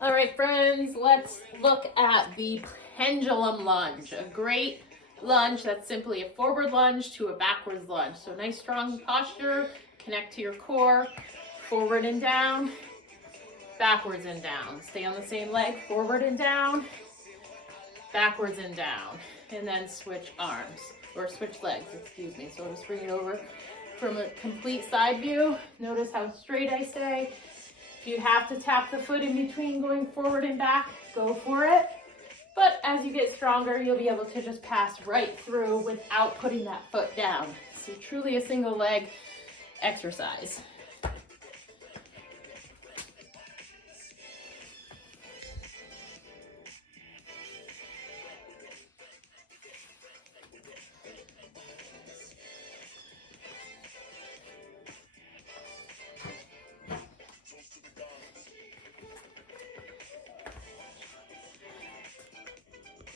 All right, friends, let's look at the pendulum lunge. A great lunge that's simply a forward lunge to a backwards lunge. So nice strong posture, connect to your core, forward and down, backwards and down. Stay on the same leg, forward and down, backwards and down. And then switch arms, or switch legs, excuse me. So I'll just bring it over from a complete side view. Notice how straight I stay. If you have to tap the foot in between going forward and back, go for it. But as you get stronger, you'll be able to just pass right through without putting that foot down. So truly a single leg exercise.